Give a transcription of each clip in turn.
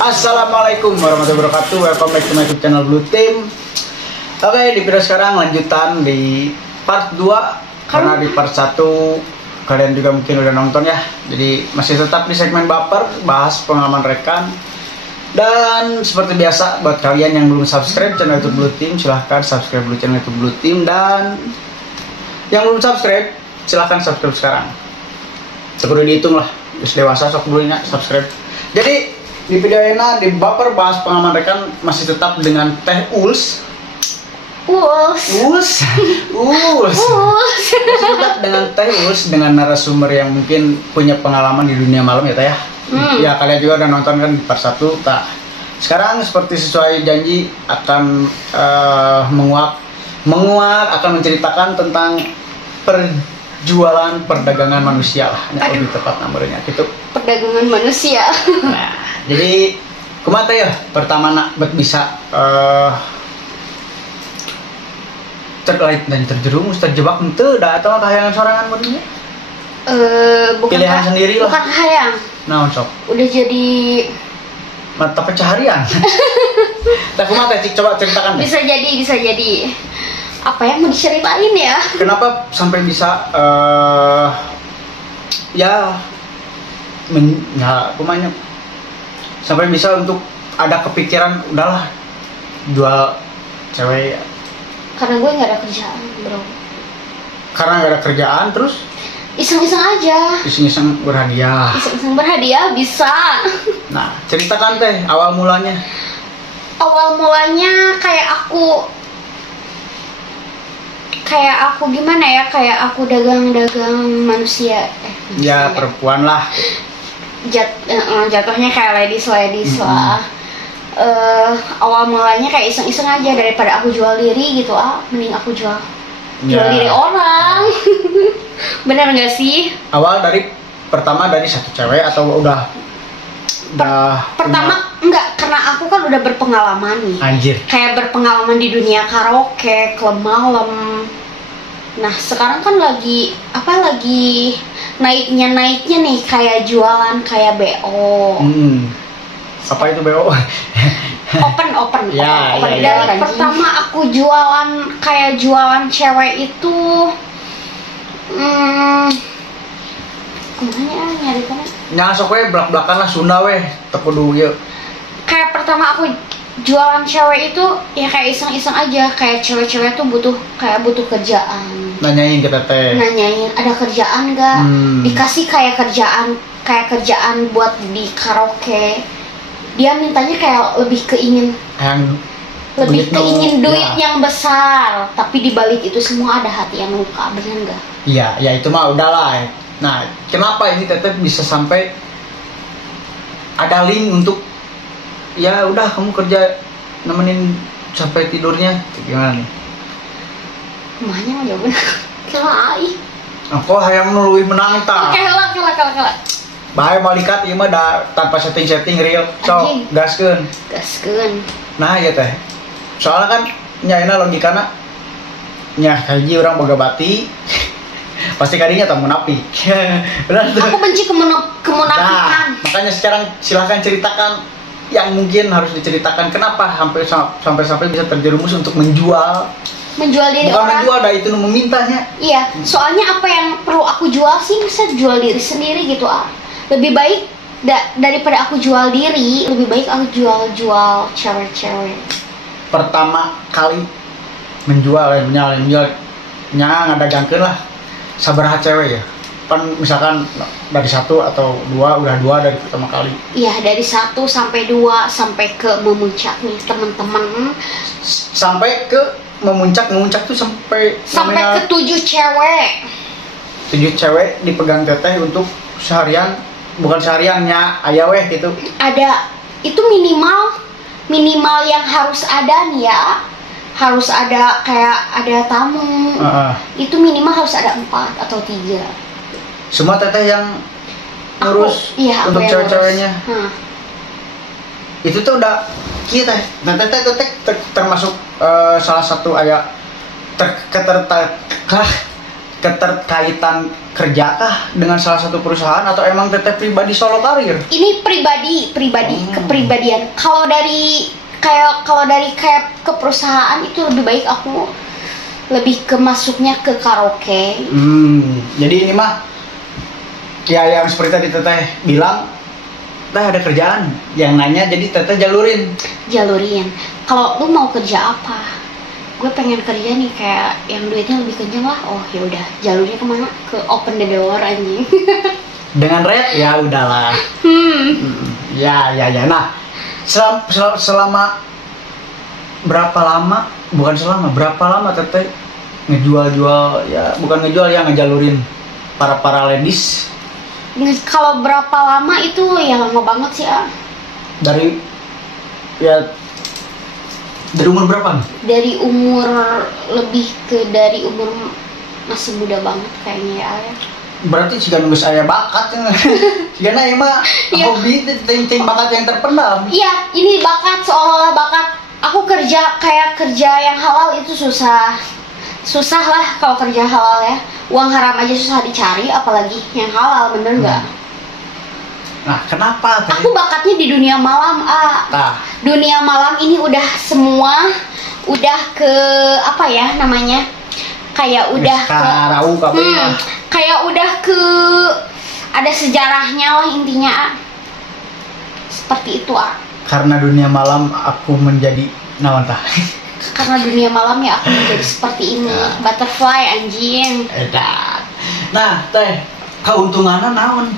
Assalamualaikum warahmatullahi wabarakatuh. Welcome back to my YouTube channel Blue Team. Oke, di video sekarang lanjutan di part 2. Karena di part 1 kalian juga mungkin udah nonton ya. Jadi masih tetap di segmen baper, bahas pengalaman rekan. Dan seperti biasa buat kalian yang belum subscribe channel YouTube Blue Team, silahkan subscribe dulu channel YouTube Blue Team. Dan yang belum subscribe, silahkan subscribe sekarang. Udah dihitung lah, terus dewasa sok dulunya subscribe. Jadi di video ini di baper bahas pengalaman rekan masih tetap dengan Teh Uls. Masih tetap dengan Teh Uls, dengan narasumber yang mungkin punya pengalaman di dunia malam ya Teh ya. Ya kalian juga udah nonton kan di part 1. Tak. Sekarang seperti sesuai janji akan menguak akan menceritakan tentang perjualan perdagangan manusia lah, lebih tepat namanya gitu. Perdagangan manusia. Nah, jadi kumata ya pertama nak bisa terkait dan terjerumus terjebak itu dah atau kahayangan sorangan modelnya? Bukan pilihan sendiri lah. Bukan hayang. Nah, sok. Udah jadi mata pencaharian. Tak kumata cik coba ceritakan deh. Bisa jadi. Apa yang mau diceritain ya? Kenapa sampai bisa pemainnya sampai bisa untuk ada kepikiran udahlah jual cewek? Karena gue nggak ada kerjaan, bro. Karena nggak ada kerjaan terus iseng-iseng aja. Iseng-iseng berhadiah. Iseng-iseng berhadiah bisa. Nah, ceritakan Teh awal mulanya. Awal mulanya kayak aku gimana ya, kayak aku dagang manusia. Ya perempuan lah. Jatuhnya kayak ladies lah. Awal mulanya kayak iseng-iseng aja, daripada aku jual diri gitu, mending aku jual diri orang. Bener nggak sih? Awal pertama dari satu cewek atau udah pertama enggak, karena aku kan udah berpengalaman nih. Anjir. Kayak berpengalaman di dunia karaoke, klub malam. Nah sekarang kan lagi naiknya nih, kayak jualan kayak BO. Apa itu BO? Open. Ya. Dari pertama aku jualan cewek itu, kemana ya nyari mana? Nyasok weh belak-belakan lah Sunda weh tekudu ya. Kayak pertama aku jualan cewek itu ya kayak iseng-iseng aja, kayak cewek-cewek tuh butuh kerjaan. Nanyain ke Teteh. Nanyain ada kerjaan nggak? Dikasih kayak kerjaan buat di karaoke. Dia mintanya kayak lebih keingin duit yang besar, tapi dibalik itu semua ada hati yang luka, bener nggak? Iya, ya itu mah udahlah. Nah, kenapa ini Teteh bisa sampai ada link untuk ya udah kamu kerja nemenin sampai tidurnya, gimana nih? Mahnya mah jawabnya kelai. Aku hayang nuluy menang ta. Kelak. Bahaya malikat ieu mah tanpa setting real. So, gaskeun. Nah, ya Teh. Soalnya kan nyaina logikana nya hiji urang boga bati. Pasti kadinya tak munafik. Benar tuh. Aku benci kemunafikan. Nah, makanya sekarang silahkan ceritakan yang mungkin harus diceritakan kenapa sampai bisa terjerumus untuk menjual diri. Bukan orang. Menjual, dah itu memintanya. Iya, soalnya apa yang perlu aku jual sih, bisa jual diri sendiri gitu. Lebih baik daripada aku jual diri, lebih baik aku jual cewek-cewek. Pertama kali menjual ngadagangkeun lah sabaraha cewek ya. Kan misalkan dari 1 atau 2 udah 2 dari pertama kali. Iya, dari 1 sampai 2 sampai ke memuncak nih teman-teman. Sampai ke memuncak tuh sampai ke 7 cewek. 7 cewek dipegang Teteh untuk seharian. Bukan sehariannya aya weh gitu. Ada itu minimal yang harus ada nih ya. Harus ada kayak ada tamu. Itu minimal harus ada 4 atau 3. Semua Teteh yang ngurus untuk cewek-ceweknya. Itu tuh udah kita Teteh termasuk salah satu keterkaitan kerjakah dengan salah satu perusahaan atau emang teteh pribadi solo karir? Ini pribadi kepribadian. Kalau dari kayak ke perusahaan itu lebih baik aku lebih ke masuknya ke karaoke. Jadi ini mah ya yang seperti tadi teteh bilang, teh ada kerjaan yang nanya, jadi teteh jalurin. Kalau lu mau kerja apa? Gue pengen kerja nih kayak yang duitnya lebih kenceng lah. Oh ya udah, jalurnya kemana? Ke open the door anjing. Dengan rate ya udahlah. Ya. Nah, selama berapa lama? Berapa lama teteh ngejual ya, bukan ngejual ya, ngejalurin para ladies? Kalau berapa lama itu ya lama banget sih Dari umur berapa nih? Dari umur masih muda banget kayaknya ya. Berarti jika nunggu saya bakat karena emang hobi ting bakat yang terpendam. Iya, ini bakat, seolah-olah bakat. Aku kerja yang halal itu susah lah kalau kerja halal ya. Uang haram aja susah dicari, apalagi yang halal, bener nggak? Nah, kenapa? Aku bakatnya di dunia malam, Dunia malam ini udah ke apa ya namanya? Kayak udah ada sejarahnya lah intinya, Seperti itu, Karena dunia malam aku menjadi Karena dunia malam ya aku menjadi seperti ini. Butterfly anjing. Nah, teh, keuntungannya naon?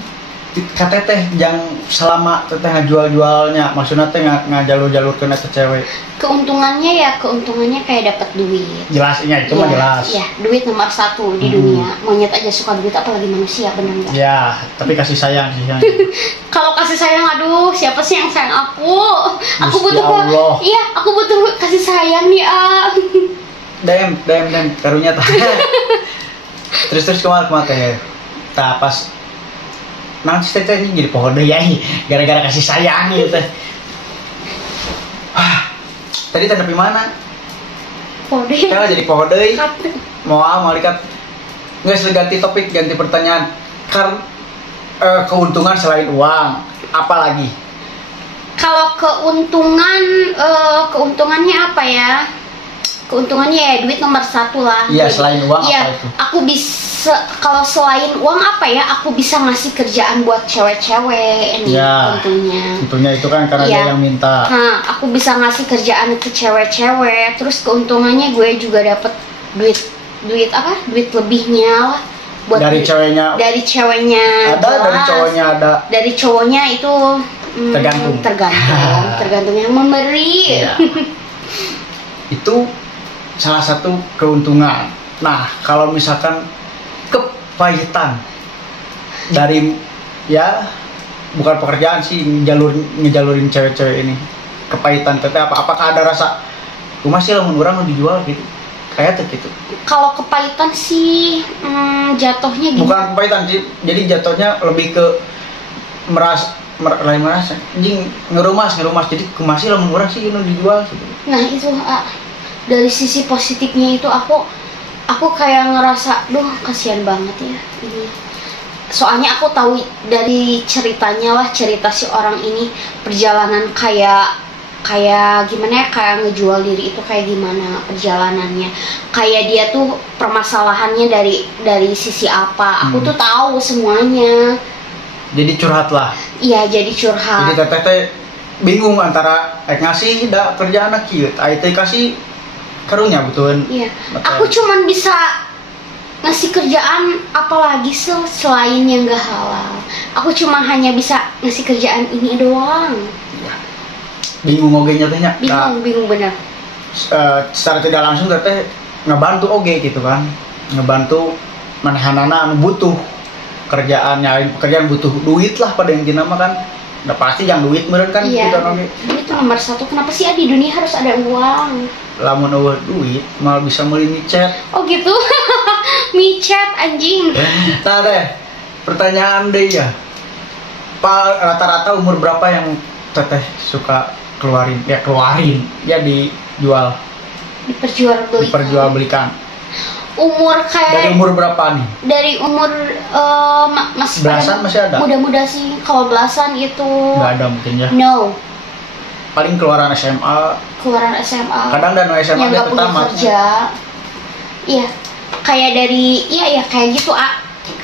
Teteh yang selama teteh ngajual-jualnya, maksudnya teh ngajalur-jalurkeun ke cewek. Keuntungannya kayak dapat duit. Jelasnya itu mah jelas. Iya, duit nomor 1 di dunia. Monyet aja suka duit, apalagi manusia, benar enggak? Ya, tapi kasih sayang. Kalau kasih sayang, aduh, siapa sih yang sayang aku? Aku butuh aku butuh kasih sayang nih, Dem, karunya teh. Terus kemana teh? Pas nanti teteh ini jadi pohon deh ya, gara-gara kasih sayang gitu. Tadi tanda di mana? Pohon deh. Kalau jadi pohon deh. Mau lihat. Nggak, ganti topik, ganti pertanyaan. Keuntungan selain uang, apa lagi? Kalau keuntungannya apa ya? Keuntungannya ya duit nomor 1 lah. Iya, selain uang ya, apa itu? Aku bisa, kalau selain uang apa ya? Aku bisa ngasih kerjaan buat cewek-cewek ini tentunya. Tentunya itu kan karena dia yang minta. Aku bisa ngasih kerjaan ke cewek-cewek. Terus keuntungannya gue juga dapet duit lebihnya lah. Buat dari ceweknya. Dari ceweknya. Dari cowoknya ada. Dari cowoknya itu tergantung yang memberi. Iya. Itu salah satu keuntungan. Nah, kalau misalkan kepahitan dari bukan pekerjaan sih, ngejalurin cewek-cewek ini, kepahitan teteh apakah ada rasa masih lamun orang mau dijual gitu, kayak tuh gitu? Kalau kepahitan sih jatuhnya gitu. Bukan kepahitan sih, jadi jatuhnya lebih ke merasa ngerumas, jadi masih lamun orang sih dijual gitu. Nah itu dari sisi positifnya itu aku kayak ngerasa, kasihan banget ya ini. Soalnya aku tahu dari cerita si orang ini perjalanan kayak gimana ya, kayak ngejual diri itu kayak gimana perjalanannya, kayak dia tuh permasalahannya dari sisi apa. Aku tuh tahu semuanya. Jadi curhat lah. Iya, jadi curhat. Jadi teteh bingung antara ngasih kerjaan kieu, kasih karunya betul. Iya. Aku cuman bisa ngasih kerjaan apalagi selain yang gak halal. Aku cuma hanya bisa ngasih kerjaan ini doang. Ya. Bingung oge nya teh nya. Bingung bener. Secara tidak langsung teteh ngebantu oge gitu kan. Ngebantu manehanana anu butuh kerjaan, nyariin pekerjaan, butuh duit lah pada intinya mah kan. Udah pasti yang duit meureun kan. Iya, duit itu nomor 1. Kenapa sih di dunia harus ada uang? Lamun eueuh duit malah bisa meuli micet. Oh gitu. Micet anjing. Nah deh, pertanyaan deh ya. Rata-rata umur berapa yang teteh suka keluarin ya dijual? Diperjualbelikan. umur Dari kayak umur berapa nih? dari umur masih Belasan pada masih ada? muda-muda sih. Kalau belasan itu Nggak ada mungkin ya. no, Paling keluaran SMA. keluaran SMA Kadang dan SMA yang dia nggak punya tamat. kerja. Iya, kayak dari ya kayak gitu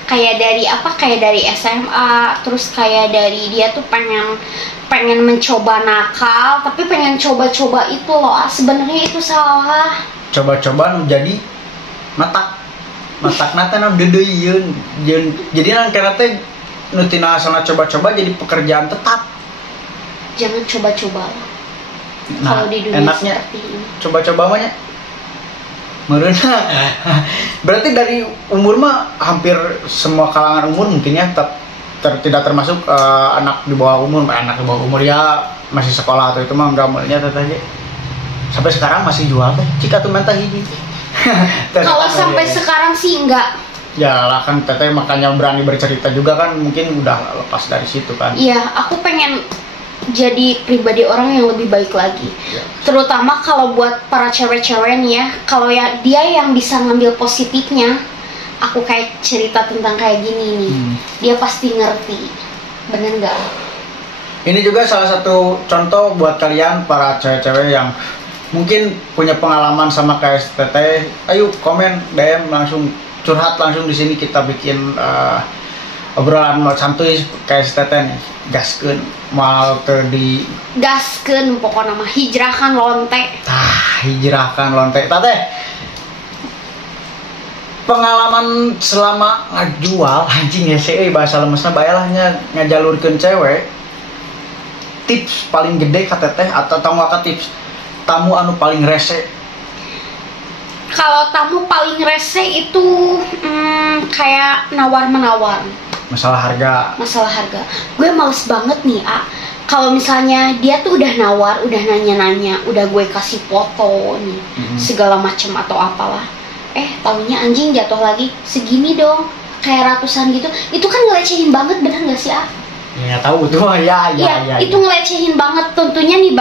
kayak dari apa, kayak dari SMA, terus kayak dari dia tuh pengen mencoba nakal, tapi pengen coba-coba itu loh sebenarnya itu salah. Coba-coba jadi matak nate nu dedeyeun. Jadi nang kana teh nu tina asalna coba-coba jadi pekerjaan tetap. Jangan coba-coba Nah, kalau di dunia enaknya seperti ini. coba-coba mah nya meureun. Berarti dari umur mah hampir semua kalangan umur mungkin ya, tidak termasuk anak di bawah umur ya masih sekolah atau itu mah enggak mulanya teteh. Sampai sekarang masih jual teh cika tuh mentah hiji. Kalau sampai sekarang sih enggak. Ya lah kan teteh makanya berani bercerita juga kan, mungkin udah lepas dari situ kan. Iya, aku pengen jadi pribadi orang yang lebih baik lagi. Ya. Terutama kalau buat para cewek-cewek nih ya, kalau ya dia yang bisa ngambil positifnya, aku kayak cerita tentang kayak gini nih, dia pasti ngerti, bener nggak? Ini juga salah satu contoh buat kalian para cewek-cewek yang mungkin punya pengalaman sama kayak teteh. Ayo komen DM langsung curhat langsung di sini, kita bikin obrolan santuy kayak teteh nih. Gaskeun moal teu di Gaskeun pokoknya mah hijrahkan lonte. Hijrahkan lonte. Teteh, pengalaman selama ngajual anjing ya sih bahasa lemesna bayalahnya ngajalurkeun cewek, tips paling gede ka teteh atau tamu ka tips tamu anu paling rese? Kalau tamu paling rese itu kayak nawar-menawar. Masalah harga. Gue males banget nih kalau misalnya dia tuh udah nawar, udah nanya-nanya, udah gue kasih foto nih, segala macem atau apalah, taunya anjing jatuh lagi segini dong, kayak ratusan gitu. Itu kan ngelecehin banget, bener gak sih Ya tahu tuh ya. Itu ngelecehin banget. Tentunya nih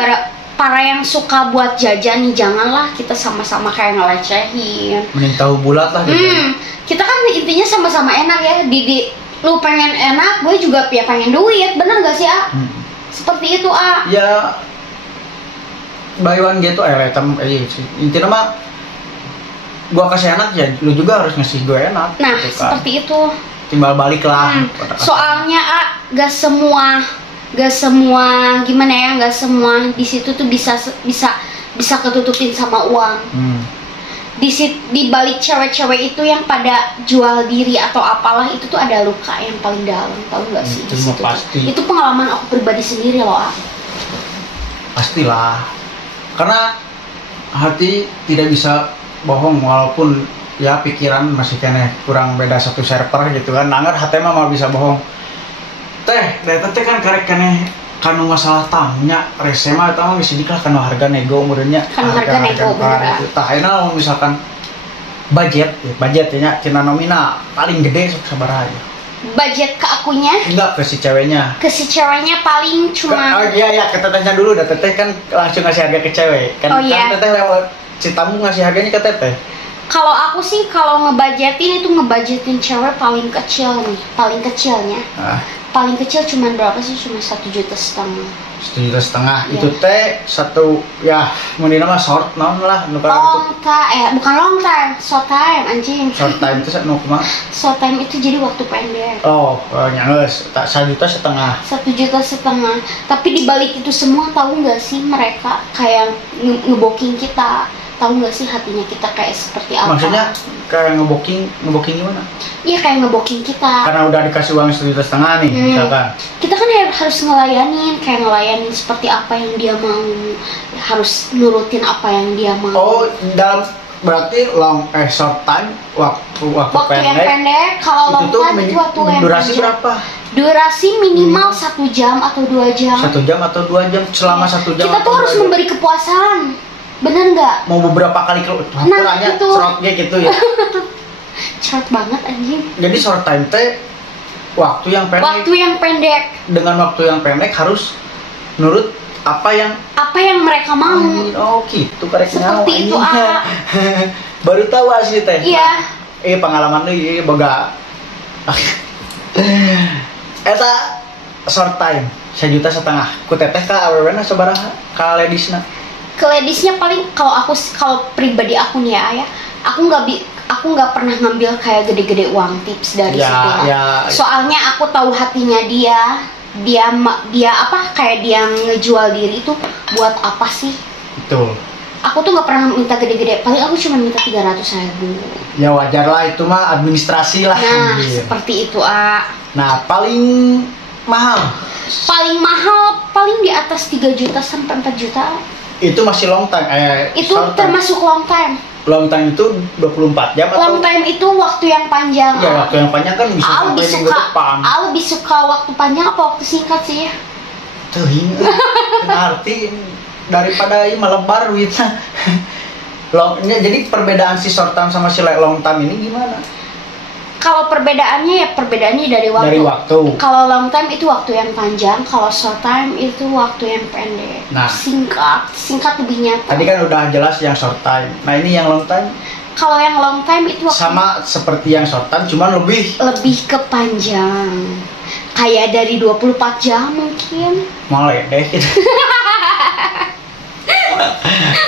para yang suka buat jajan nih, janganlah kita sama-sama kayak ngelecehin. Mending tahu bulat lah gitu. Kita kan intinya sama-sama enak ya. Lu pengen enak, gue juga pengen duit, bener gak sih Seperti itu Ya buy one get one intinya mah gua kasih enak ya, lu juga harus ngasih gue enak. Nah gitu kan. seperti itu. Timbal balik lah. Soalnya gak semua gimana ya, gak semua di situ tuh bisa ketutupin sama uang. Di balik cewek-cewek itu yang pada jual diri atau apalah, itu tuh ada luka yang paling dalam, tahu nggak sih? Itu mah pasti. Itu pengalaman aku pribadi sendiri loh. Pastilah, karena hati tidak bisa bohong, walaupun ya pikiran masih kena kurang beda satu server gitu kan. Nangar hati mah bisa bohong. Teh kan karek kene kanu masalah tamunya rese mah eta mah geus diklah kanu harga nego umurnya. Kanu harga nego bener. Tah ayeuna misalkan budget nya tina nominal paling gede sok sabaraha aja. Budget ke akunya? Enggak, ke si ceweknya. Ke si ceweknya paling cuma iya ke tetehnya dulu, dah teteh kan langsung ngasih harga ke cewek. Kan teteh lewat si tamu ngasih harganya ke teteh. Kalau aku sih kalau ngebudgetin cewek paling kecilnya. Paling kecil cuma berapa sih? Cuma 1,5 juta. 1,5 juta. Ya. Itu teh satu ya mending nama short non lah long time, bukan long time, short time anjing. Short time itu kumaha? Short time itu jadi waktu pendek. Nyanges tak 1,5 juta. 1,5 juta. Tapi dibalik itu semua, tahu nggak sih mereka kayak ngebooking kita? Tahu nggak sih hatinya kita kayak seperti apa? Maksudnya kayak ngebooking gimana? Iya kayak ngebooking kita. Karena udah dikasih uang 1,5 juta nih, misalkan. Kita kan harus ngelayanin seperti apa yang dia mau, harus nurutin apa yang dia mau. Dalam berarti short time waktu yang pendek. Kalau long time itu waktu yang durasi berapa? Durasi minimal 1 jam atau 2 jam. 1 jam atau 2 jam. Selama 1 jam kita tuh harus memberi kepuasan. Bener nggak? Mau beberapa kali itu serotnya gitu ya. Cerot banget anjing. Jadi short time teh waktu yang pendek. Dengan waktu yang pendek harus nurut apa yang mereka mau. Gitu kareknya. Seperti itu Baru tahu asli teh. Iya. Pengalaman deui boga. Eta short time 1,5 juta ku teteh ka awewena sabaraha ka ladiesna. Ke ladiesnya paling kalau pribadi aku nih ya, aku nggak pernah ngambil kayak gede-gede uang tips dari situ. Soalnya aku tahu hatinya dia apa kayak dia ngejual diri itu buat apa sih? Betul. Aku tuh nggak pernah minta gede-gede, paling aku cuma minta 300.000. Ya wajar lah, itu mah administrasi lah. Nah, seperti itu, Nah, paling mahal paling di atas 3 juta sampai 4 juta. Itu masih long time. Itu termasuk long time. Long time itu 24 jam atau? Long time itu waktu yang panjang. Ya, waktu yang panjang kan bisa sampai minggu depan. Lebih suka waktu panjang apa waktu singkat sih? Tuh, arti daripada ini melebar gitu. Jadi perbedaan si short time sama si long time ini gimana? Kalau perbedaannya dari waktu. Dari waktu. Kalau long time itu waktu yang panjang, kalau short time itu waktu yang pendek. Nah, singkat lebih nyata. Tadi kan udah jelas yang short time. Nah, ini yang long time. Kalau yang long time itu waktu sama seperti yang short time, cuman lebih ke panjang. Kayak dari 24 jam mungkin. Mulai deh gitu.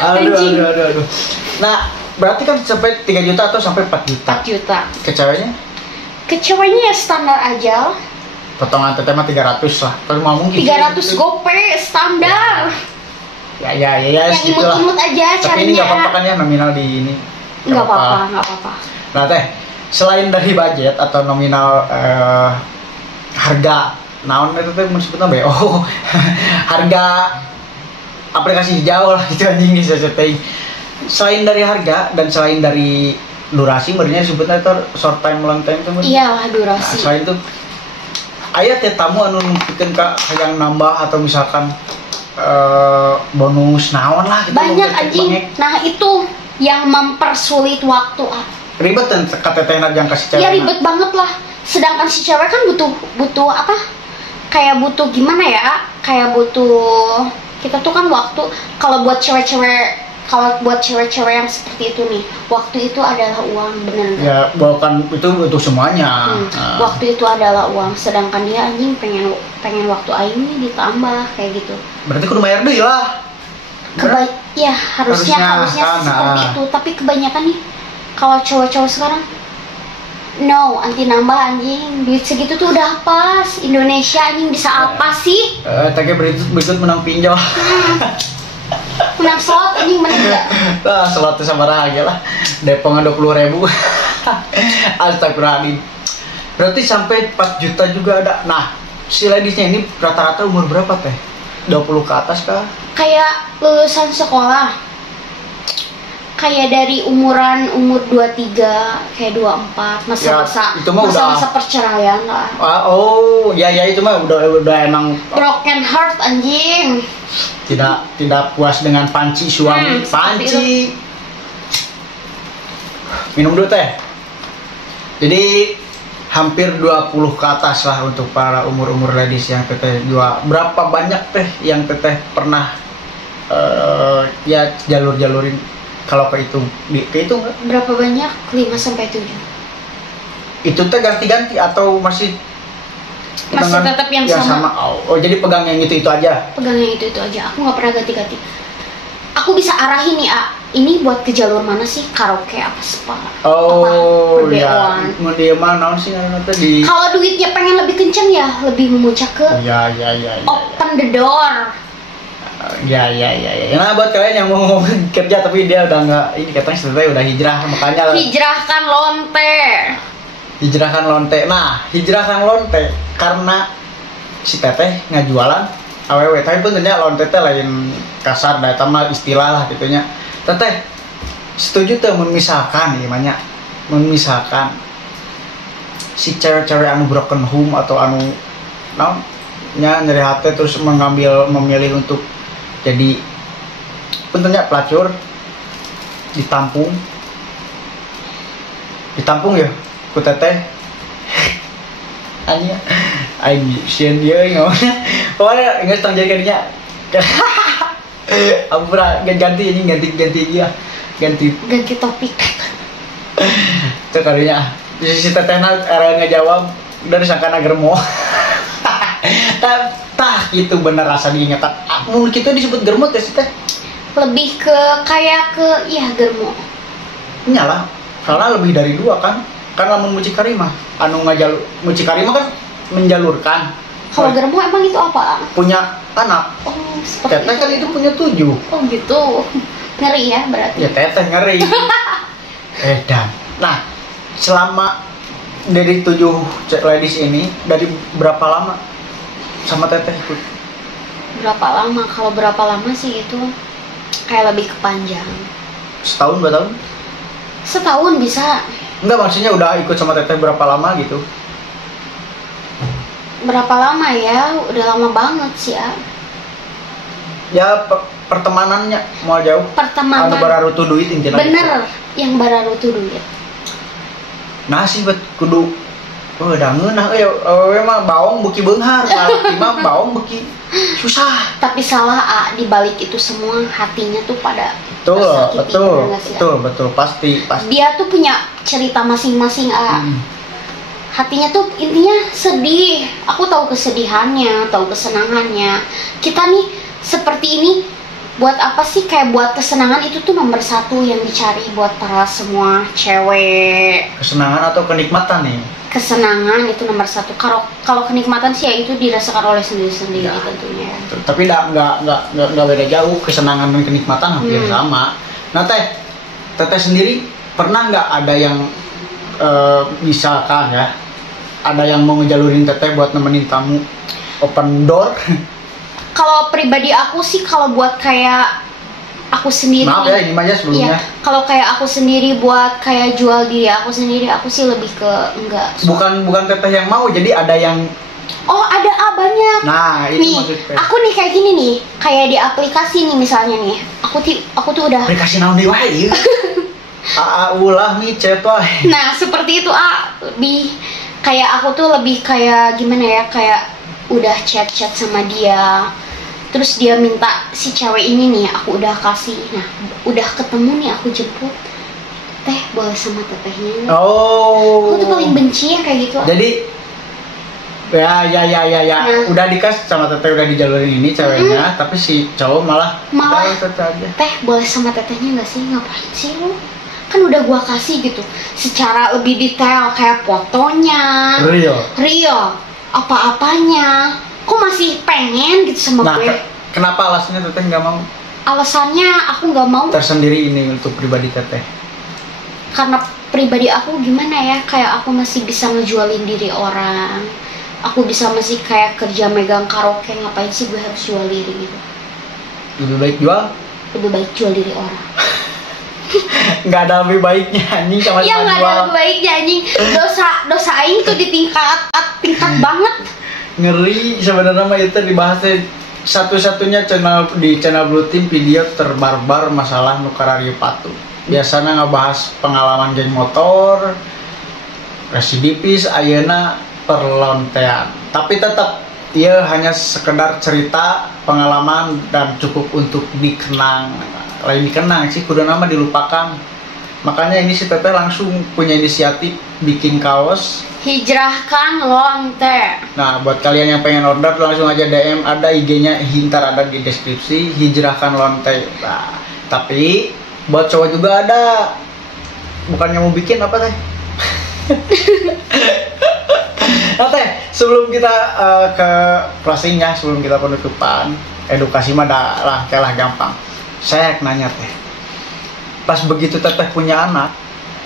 Aduh. Nah, berarti kan sampai 3 juta atau sampai 4 juta? 4 juta. Ke ceweknya? Ke ceweknya ya standar aja. Potongan teteh mah 300 lah. Kalau mau mungkin 300 gope standar. Ya. Yang imut-imut aja tapi carinya. Tapi ini nggak apa-apa kan ya nominal di ini? Nggak apa-apa. Nah teh, selain dari budget atau nominal harga, naon itu teh maksudnya BO, harga aplikasi hijau lah itu anjing bisa setting. Selain dari harga dan selain dari durasi, sebenarnya sebetulnya itu short time long time itu. Iyalah durasi. Nah, selain itu, aya teh tamu anu bikin yang nambah atau misalkan bonus naon lah gitu. Banyak anjing. Nah itu yang mempersulit waktu. Ribet kan katetehna yang kasih cewek. Ya ribet banget lah. Sedangkan si cewek kan butuh apa? Kayak butuh gimana ya? Kayak butuh kita tuh kan waktu kalau buat cewek-cewek yang seperti itu nih, waktu itu adalah uang, bener nggak? Ya, bukan itu untuk semuanya. Waktu itu adalah uang, sedangkan dia anjing pengen waktu aing nih ditambah kayak gitu. Berarti kudu bayar deui lah. Ya harusnya seperti itu, tapi kebanyakan nih kalau cowok-cowok sekarang no, anti nambah anjing, duit segitu tuh udah pas. Indonesia anjing bisa apa sih? Tadi berikut menang pinjol. Menang slot anjing menang gak? Slot itu sama raga lah. Depongan 20.000. Astagfirullahaladzim. Berarti sampai 4 juta juga ada. Nah, si ladiesnya ini rata-rata umur berapa teh? 20 ke atas kah? Kayak lulusan sekolah. Kayak dari umur 23, kayak 24, masa perceraian lah. Ya itu mah udah emang broken heart anjing. Tidak puas dengan panci suami. Panci. Minum dulu teh. Jadi hampir 20 ke atas lah untuk para umur ladies yang teteh dua. Berapa banyak teh yang teteh pernah ya jalur-jalurin? Kalau kehitung nggak? Berapa banyak? 5-7. Itu teh ganti-ganti atau masih tetap yang sama? Oh, jadi pegang yang itu aja? Pegang yang itu aja. Aku nggak pernah ganti-ganti. Aku bisa arahin nih, ini buat ke jalur mana sih? Karaoke apa spa? Oh, ya. Mau dia mana sih nanti di? Kalau duitnya pengen lebih kenceng ya, lebih memuncak ke. Ya. Open the door. Ya. Nah, buat kalian yang mau kerja tapi dia udah nggak, ini katanya sebenarnya udah hijrah, makanya hijrahkan lonte. Nah, hijrahkan lonte karena si teteh ngajualan awewe, tapi pun ternyata lonte teh lain kasar, data mah istilah lah gitunya. Teteh setuju tuh memisahkan gimana? Memisahkan si cewek-cewek anu broken home atau anu nyari hati terus memilih untuk jadi tentunya pelacur, ditampung ya ku teteh anya aing sieun dia ngomongnya pokoknya geus tong jadi kadinya ampura ganti dia ganti topik. Itu kalinya si tetehna era ngejawab dari sangkana germo. Tah itu bener rasa diingatan. Mungkin itu disebut germo teh sih teh. Lebih ke kayak ke ya germo. Nyalah, karena lebih dari dua kan. Kan lamun mucikari mah anu ngajalur mucikari mah kan menjalurkan. Kalau germo emang itu apa? Punya anak. Oh, seperti Teteh kan itu punya 7. Oh gitu. Ngeri ya berarti. Ya teteh ngeri. Dan nah, selama dari 7 ladies ini dari berapa lama sama teteh ikut? Berapa lama? Kalau berapa lama sih itu kayak lebih kepanjang. Setahun, 2 tahun? Setahun bisa. Enggak, maksudnya udah ikut sama teteh berapa lama gitu? Berapa lama ya? Udah lama banget sih ya. Ya pertemanannya mau jauh. Pertemanan. Anu bararutu duit intinya. Bener, yang bararutu duit. Nah sih bet kudu. Oh, udah ngeunah euy mah baong beuki beunghar, lalaki mah baong beuki susah. Tapi salah di balik itu semua hatinya tuh pada Betul, tersakiti, betul, bener nggak sih, betul, pasti. Dia tuh punya cerita masing-masing Hatinya tuh intinya sedih. Aku tahu kesedihannya, tahu kesenangannya. Kita nih seperti ini buat apa sih? Kayak buat kesenangan itu tuh nomor 1 yang dicari buat para semua cewek. Kesenangan atau kenikmatan nih? Kesenangan itu nomor 1. Kalau kenikmatan sih ya itu dirasakan oleh sendiri-sendiri tentunya. Tapi nggak beda jauh, kesenangan dan kenikmatan hampir sama. Nah teteh sendiri pernah nggak ada yang misalkan ya, ada yang mau ngejalurin teteh buat nemenin tamu open door? Kalau pribadi aku sih, kalau buat kayak aku sendiri. Maaf ya ini aja sebelumnya. Iya, kalau kayak aku sendiri buat kayak jual diri aku sendiri, aku sih lebih ke enggak. Bukan teteh yang mau, jadi ada yang. Oh ada banyak. Nah itu nih, maksudnya. aku nih kayak gini nih, kayak di aplikasi nih misalnya nih, aku tuh udah. Aplikasi naon deui wae. Ulah micet wae. Nah seperti itu lebih kayak aku tuh lebih kayak gimana ya, kayak udah chat sama dia, terus dia minta si cewek ini nih, aku udah kasih. Nah udah ketemu nih, aku jemput, teh boleh sama tetehnya. Oh. Aku tuh paling benci yang kayak gitu. Jadi ya. Nah. Udah dikasih sama teteh, udah dijalurin ini ceweknya, tapi si cowok malah teh boleh sama tetehnya nggak sih? Ngapain sih lu? Kan udah gua kasih gitu secara lebih detail, kayak fotonya real apa-apanya, kok masih pengen gitu sama gue. Kenapa alasannya teteh nggak mau? Alasannya aku nggak mau tersendiri ini untuk pribadi teteh, karena pribadi aku gimana ya, kayak aku masih bisa ngejualin diri orang, aku bisa masih kayak kerja megang karaoke, ngapain sih gue harus jual diri gitu. Lebih baik jual diri orang. Nggak ada lebih baiknya anjing, sama iya nggak ada lebih baiknya anjing. dosa aing tuh di tingkat banget. Ngeri sebenarnya mah itu dibahasnya satu-satunya channel Blue Team video terbarbar masalah nukarari patu. Biasanya ngebahas pengalaman geng motor, residipis, ayeuna perlontean. Tapi tetap dia hanya sekedar cerita pengalaman dan cukup untuk dikenang. Lain dikenang sih, kudu nama dilupakan. Makanya ini si teteh langsung punya inisiatif bikin kaos Hijrahkan Lonte. Nah buat kalian yang pengen order langsung aja DM, ada IG-nya ntar ada di deskripsi, Hijrahkan Lonte. Nah, tapi buat cowok juga ada. Bukannya mau bikin apa teh? Nah teh, sebelum kita ke closingnya, sebelum kita penutupan, edukasi mah lah gampang. Saya nanya teh, pas begitu teteh punya anak,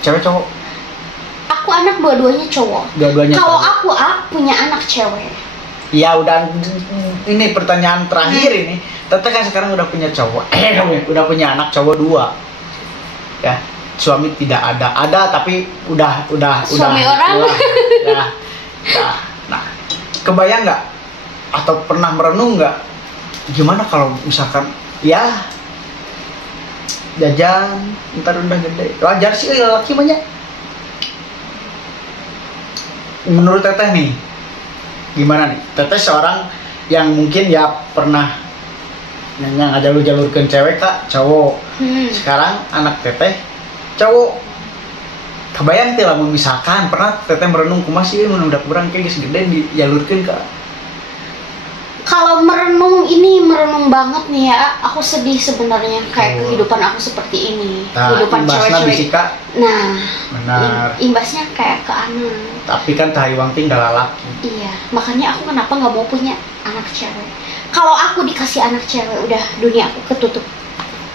cewek cowok? Aku anak dua-duanya cowok. Kalau aku punya anak cewek. Ya udah, ini pertanyaan terakhir ini. Teteh kan sekarang udah punya cowok, udah punya anak cowok 2. Ya, suami tidak ada tapi udah suami orang. Ya. Nah, kebayang nggak atau pernah merenung nggak gimana kalau misalkan ya jajan ntar udah gede, wajar sih laki banyak. Menurut teteh nih gimana nih, teteh seorang yang mungkin ya pernah ngejalur-jalurkan cewek kak cowok, sekarang anak teteh cowok, kebayang teh lamun misalkan pernah teteh merenung kumaha sih mun udah kurang kayak geus gede dijalurkeun ka. Kalau merenung banget nih ya, aku sedih sebenarnya kayak kehidupan aku seperti ini, kehidupan cewek-cewek. Nah, benar. Imbasnya kayak ke anak. Tapi kan tahiwang tinggal laki. Iya, makanya aku kenapa nggak mau punya anak cewek. Kalau aku dikasih anak cewek, udah dunia aku ketutup.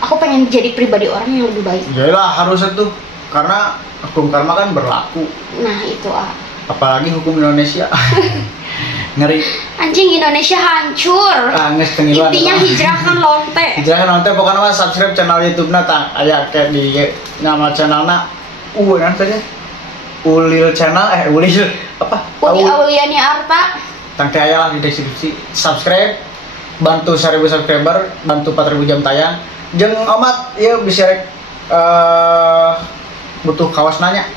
Aku pengen jadi pribadi orang yang lebih baik. Yalah harusnya tuh, karena hukum karma kan berlaku. Nah itu Apalagi hukum Indonesia. Ngeri. Anjing Indonesia hancur. Intinya hijrahkan lonte. Hijrahkan lonte, pokoknya mah subscribe channel YouTube-na tah aya kayak di nama channelna namanya Ulil channel Ulil apa? Uli Auliani Arta. Tangke aya lah di deskripsi. Subscribe, bantu 1000 subscriber, bantu 4000 jam tayang. Jeung omat ieu bisa rek butuh kaos nanya.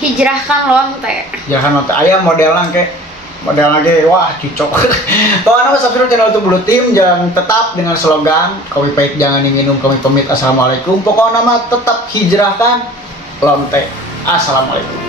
Hijrahkan lonte. Hijrahkan lonte. Aya modelna ke model lagi, wah cocok. Kalau nama subscribe channel YouTube Blue Team, jangan tetap dengan slogan kopi pahit jangan diminum, kami pamit assalamualaikum. Pokoknya nama tetap hijrahkan lonte. Assalamualaikum.